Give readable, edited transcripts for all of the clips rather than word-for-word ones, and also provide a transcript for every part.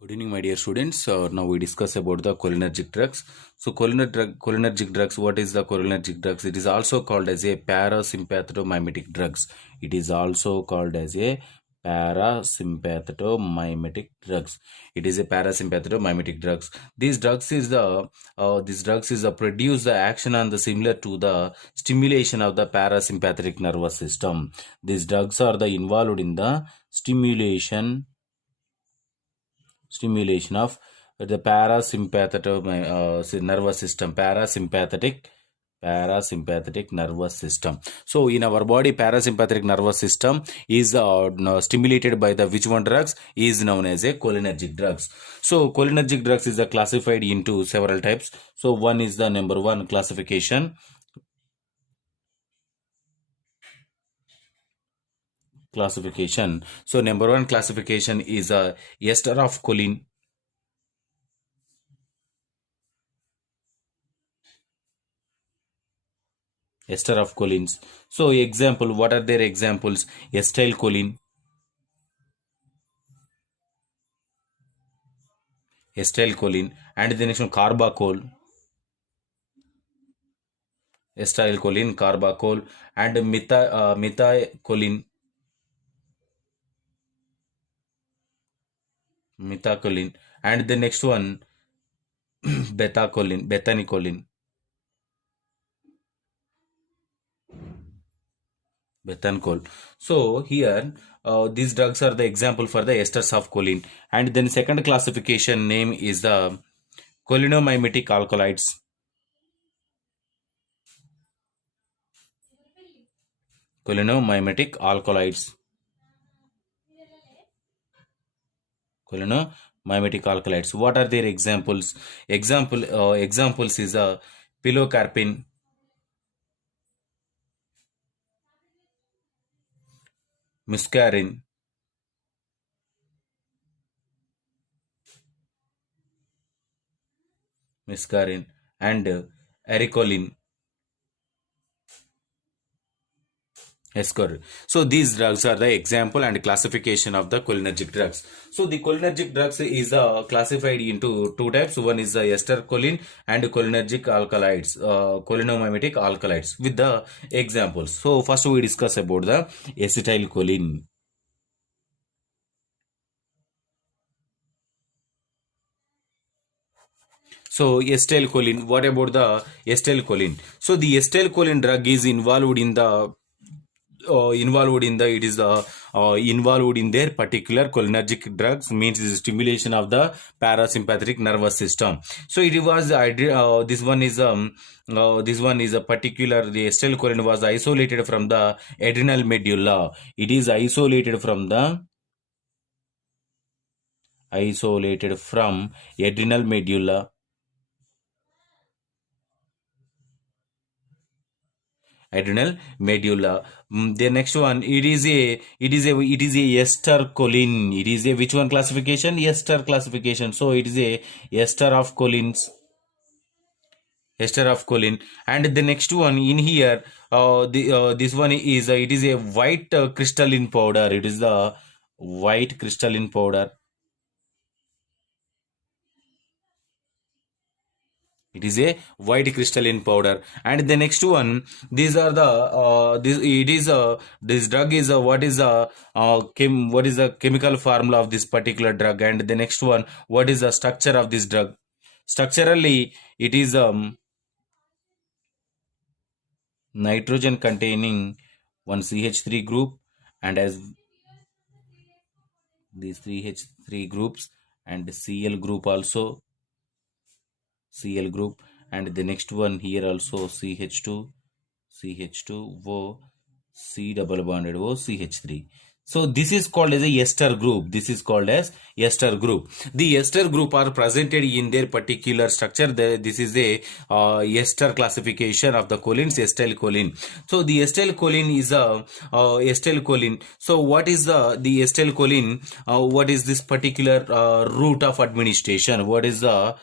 Good evening, my dear students. Now we discuss about the cholinergic drugs. So, cholinergic drugs. What is the cholinergic drugs? It is also called as a parasympathetomimetic drugs. It is also called as a parasympathetomimetic drugs. It is a parasympathetomimetic drugs. These drugs is the produce the action on the similar to the stimulation of the parasympathetic nervous system. These drugs are the involved in the stimulation of the parasympathetic nervous system, parasympathetic nervous system. So in our body, parasympathetic nervous system is stimulated by the which one drugs is known as a cholinergic drugs. So cholinergic drugs is classified into several types. So one is the number one classification. So number one classification is a ester of choline. Ester of cholines. So example, what are their examples? Acetylcholine, and the next one carbachol, acetylcholine, carbachol, and methacholine, and the next one bethanycholine. Bethanchol. So here these drugs are the example for the esters of choline. And then second classification name is the cholinomimetic alkaloids. Cholinomimetic alkaloids. Cholinomimetic alkaloids. What are their examples? Examples is pilocarpine, muscarine, and ericoline. Yes, correct. So these drugs are the example and classification of the cholinergic drugs. So the cholinergic drugs is classified into two types. One is the ester choline and cholinergic alkaloids, cholinomimetic alkaloids with the examples. So first we discuss about the acetylcholine. So acetylcholine. What about the acetylcholine? So the acetylcholine drug is involved in the involved in their particular cholinergic drugs, means is stimulation of the parasympathetic nervous system. So it was this one is a particular, the acetylcholine was isolated from the adrenal medulla. It is isolated from adrenal medulla. The next one, it is a ester choline. It is a which one classification? Ester classification. So it is a ester of choline. And the next one in here, this one is it is a white crystalline powder. It is the white crystalline powder. It is a white crystalline powder. And the next one, these are the this drug is what is the chemical formula of this particular drug. And the next one, what is the structure of this drug? Structurally, it is nitrogen containing one CH3 group, and as these 3H3 groups, and Cl group also, Cl group, and the next one here also CH2O, C double bonded O, CH3. So this is called as a ester group. This is called as ester group. The ester group are presented in their particular structure. This is a ester classification of the cholines, acetylcholine. So the acetylcholine is a acetylcholine. So what is the acetylcholine? What is this particular route of administration? What is the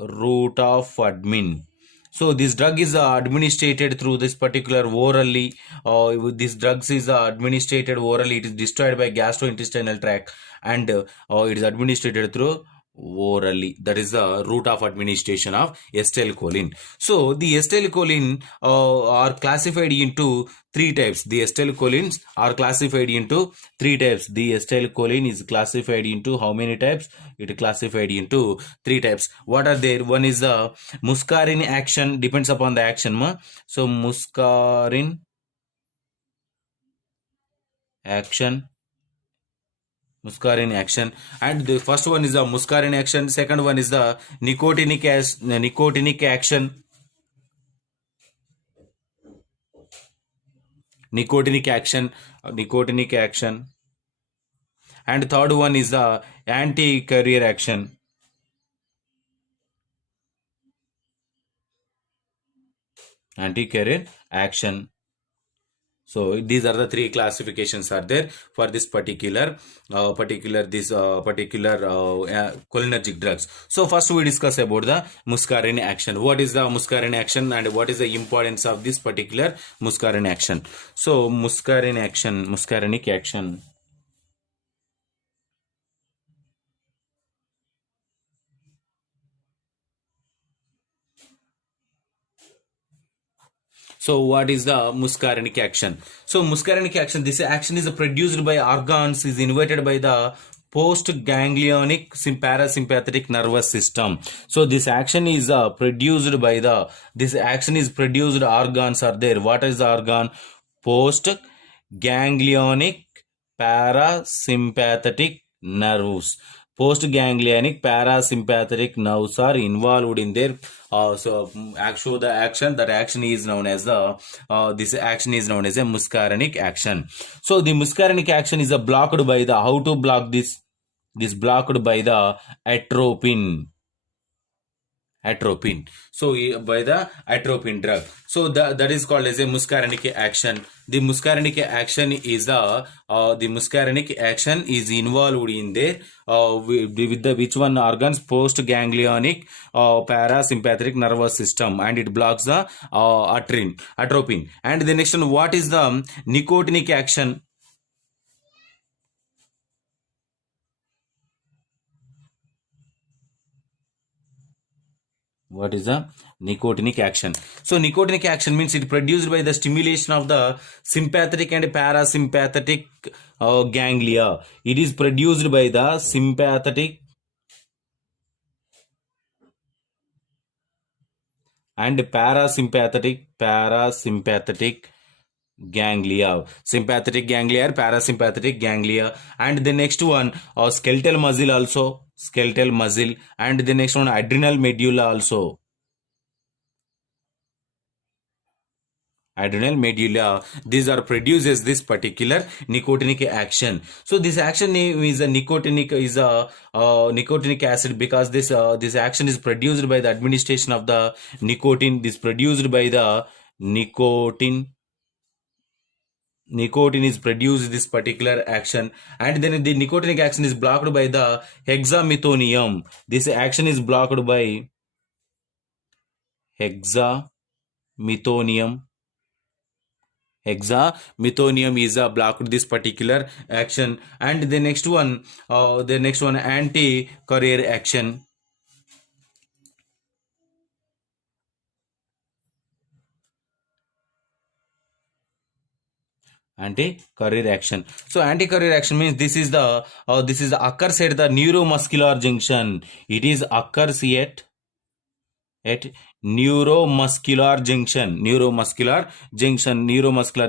route of admin? So this drug is administered through this particular orally. This drugs is administered orally. It is destroyed by gastrointestinal tract, and it is administered through orally. That is the route of administration of acetylcholine. So the acetylcholine are classified into three types. The acetylcholines are classified into three types. The acetylcholine is classified into how many types? It is classified into three types. What are there? One is the muscarine action, depends upon the action. So muscarine action, muscarine action, and the first one is the muscarine action, second one is the nicotinic action, nicotinic action, nicotinic action, and third one is the anti-carrier action, anti-carrier action. So these are the three classifications are there for this particular cholinergic drugs. So first we discuss about the muscarine action. What is the muscarine action and what is the importance of this particular muscarine action? So muscarine action, muscarinic action. So what is the muscarinic action? So muscarinic action, this action is produced by organs, is innervated by the postganglionic parasympathetic nervous system. So this action is produced by the, this action is produced, organs are there. What is the organ? Postganglionic parasympathetic nerves. Postganglionic parasympathetic nerves are involved in their actually the action, that action is known as the this action is known as a muscarinic action. So the muscarinic action is blocked by the, how to block this? This blocked by the atropine. So by the atropine drug. So that is called as a muscarinic action. The muscarinic action is the muscarinic action is involved in the with the which one organs? Postganglionic parasympathetic nervous system, and it blocks the atropine. And the next one, what is the nicotinic action? What is the nicotinic action? So nicotinic action means it produced by the stimulation of the sympathetic and parasympathetic ganglia. It is produced by the sympathetic and parasympathetic ganglia, sympathetic ganglia or parasympathetic ganglia. And the next one skeletal muscle also, skeletal muscle. And the next one adrenal medulla also, adrenal medulla. These are produces this particular nicotinic action. So this action is a nicotinic, is a nicotinic acid, because this this action is produced by the administration of the nicotine. This produced by the nicotine is produced this particular action, and then the nicotinic action is blocked by the hexamethonium. This action is blocked by hexamethonium. Hexamethonium is blocked this particular action. And the next one anti-carrier action. Anti-carrier action. So anti-carrier action means this is the occurs at the neuromuscular junction. It is occurs at neuromuscular junction. Neuromuscular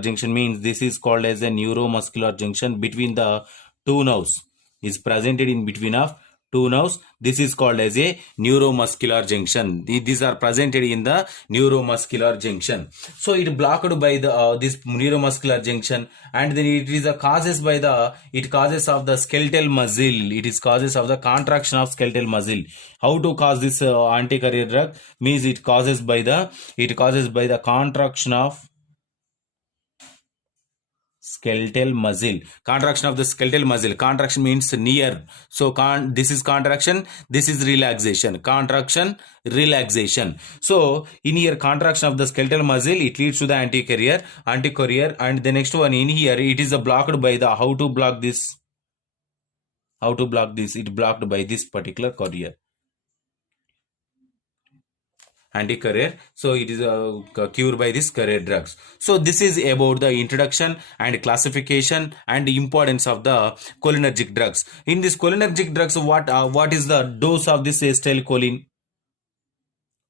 junction means this is called as a neuromuscular junction between the two nerves. Is presented in between of two nerves. This is called as a neuromuscular junction. These are presented in the neuromuscular junction. So it blocked by the this neuromuscular junction, and then it is causes by the, it causes of the skeletal muscle. It is causes of the contraction of skeletal muscle. How to cause this anti-carrier drug? Means it causes by the contraction of skeletal muscle. Contraction of the skeletal muscle. Contraction means near. So this is contraction, this is relaxation. Contraction, relaxation. So in here contraction of the skeletal muscle, it leads to the anti-carrier. And the next one in here, it is blocked by the, how to block this? How to block this? It blocked by this particular carrier, anti-career. So it is cured by this career drugs. So this is about the introduction and classification and importance of the cholinergic drugs. In this cholinergic drugs, what is the dose of this acetylcholine?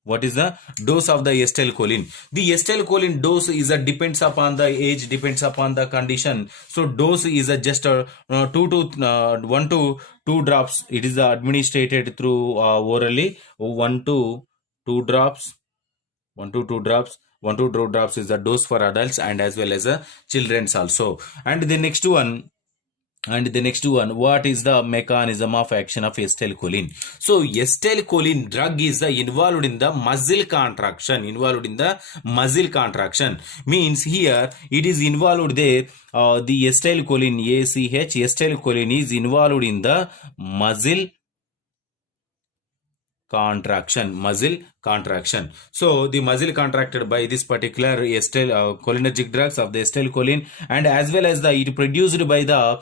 What is the dose of the acetylcholine? The acetylcholine dose is a depends upon the age, depends upon the condition. So dose is a just 1 to 2 drops. It is administered through orally. 1 to 2 drops. 1 to 2 drops. 1 to 2 drops is the dose for adults and as well as children's also. And the next one, what is the mechanism of action of acetylcholine? So acetylcholine drug is involved in the muscle contraction. Means here it is involved there. The acetylcholine, acetylcholine is involved in the muscle contraction. So the muscle contracted by this particular cholinergic drugs of the acetylcholine, and as well as it produced by the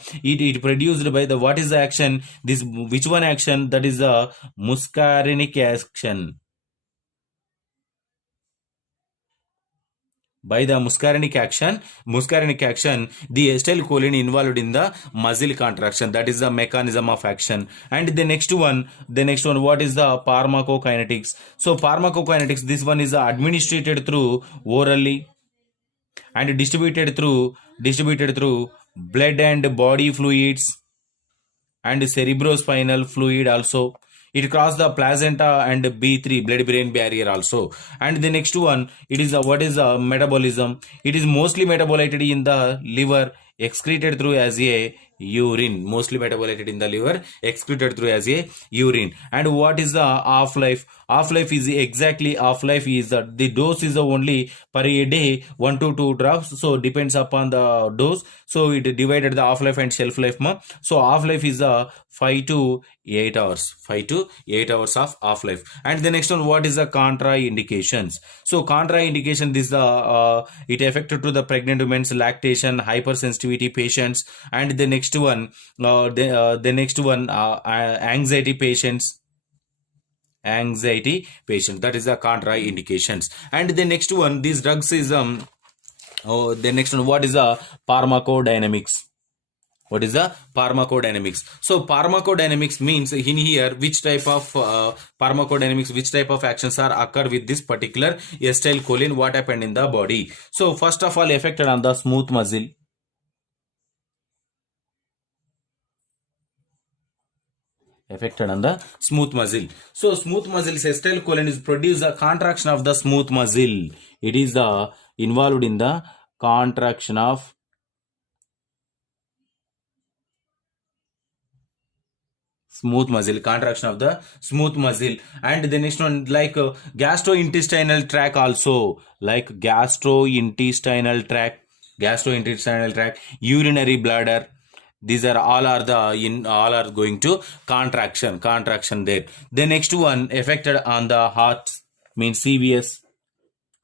what is the action? This which one action? That is the muscarinic action. By the muscarinic action, the acetylcholine involved in the muscle contraction. That is the mechanism of action. And the next one, what is the pharmacokinetics? So pharmacokinetics, this one is administered through orally and distributed through blood and body fluids and cerebrospinal fluid also. It crosses the placenta and B3 blood-brain barrier also. And the next one, it is what is metabolism? It is mostly metabolated in the liver, excreted through as a urine. Mostly metabolated in the liver, excreted through as a urine. And what is the half-life? Half-life is the dose is only per a day 1 to 2 drops. So depends upon the dose. So it divided the half-life and shelf life. So half-life is 5 to 8 hours. 5 to 8 hours of half-life. And the next one, what is the contraindications? So contraindication, this it affected to the pregnant women's lactation, hypersensitivity patients, and the next one, anxiety patients. That is the contraindications. And the next one, these drugs is the next one, what is the pharmacodynamics? What is the pharmacodynamics? So pharmacodynamics means in here which type of pharmacodynamics, which type of actions are occur with this particular acetylcholine, what happened in the body. So first of all, affected on the smooth muscle. Affected on the smooth muscle. So smooth muscles, acetylcholine is produce the contraction of the smooth muscle. It is involved in the contraction of smooth muscle, and the next one, like gastrointestinal tract also, like gastrointestinal tract, urinary bladder. These are all are going to contraction there. The next one, affected on the heart, means CVS,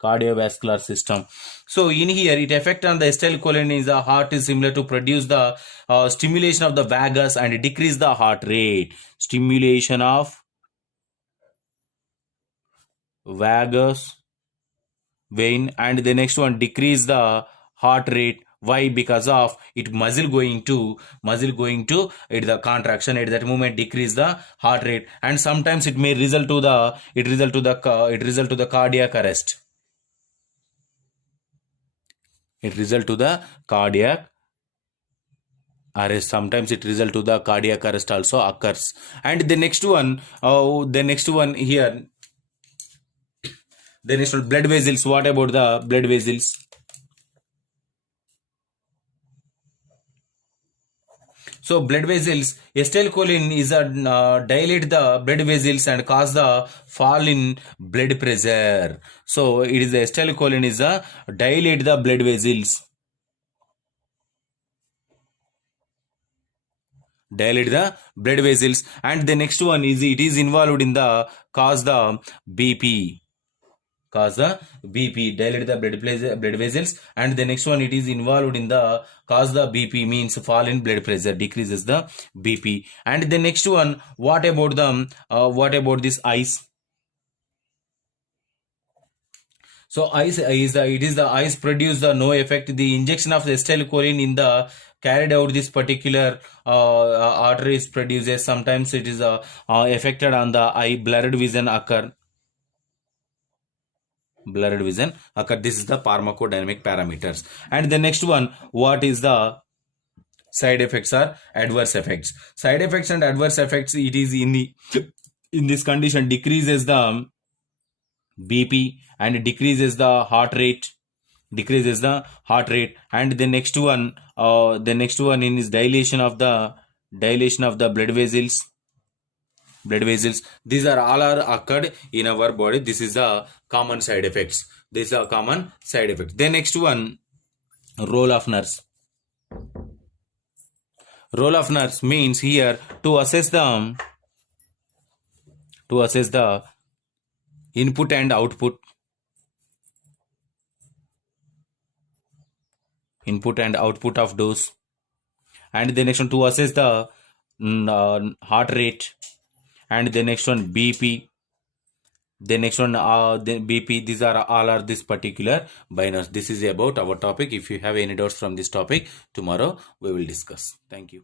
cardiovascular system. So in here, it affect on the acetylcholine is the heart is similar to produce the stimulation of the vagus and decrease the heart rate. Stimulation of vagus vein, and the next one, decrease the heart rate. Why? Because of it muscle going to it the contraction at that moment decrease the heart rate, and sometimes it may result to the cardiac arrest. It result to the cardiac arrest. Sometimes it result to the cardiac arrest also occurs. And the next one here, the next one, blood vessels. What about the blood vessels? So blood vessels, acetylcholine is dilate the blood vessels and cause the fall in blood pressure. So it is the acetylcholine is dilate the blood vessels. Dilate the blood vessels. And the next one is it is involved in the cause the BP. cause the BP, dilate the blood vessels, and the next one, it is involved in the cause the BP, means fall in blood pressure, decreases the BP. And the next one, what about this ice? So ice is the ice produce the no effect. The injection of acetylcholine in the carried out this particular arteries produces. Sometimes it is affected on the eye, blurred vision occur. This is the pharmacodynamic parameters. And the next one, what is the side effects or adverse effects? Side effects and adverse effects, it is in this condition decreases the BP and decreases the heart rate. And the next one is dilation of the blood vessels. These are all occurred in our body. This is the common side effects. The next one, role of nurse. Role of nurse means here to assess the input and output. Of dose. And the next one, to assess the heart rate. And the next one, BP. The next one, the BP. These are all this particular by nurse. This is about our topic. If you have any doubts from this topic, tomorrow we will discuss. Thank you.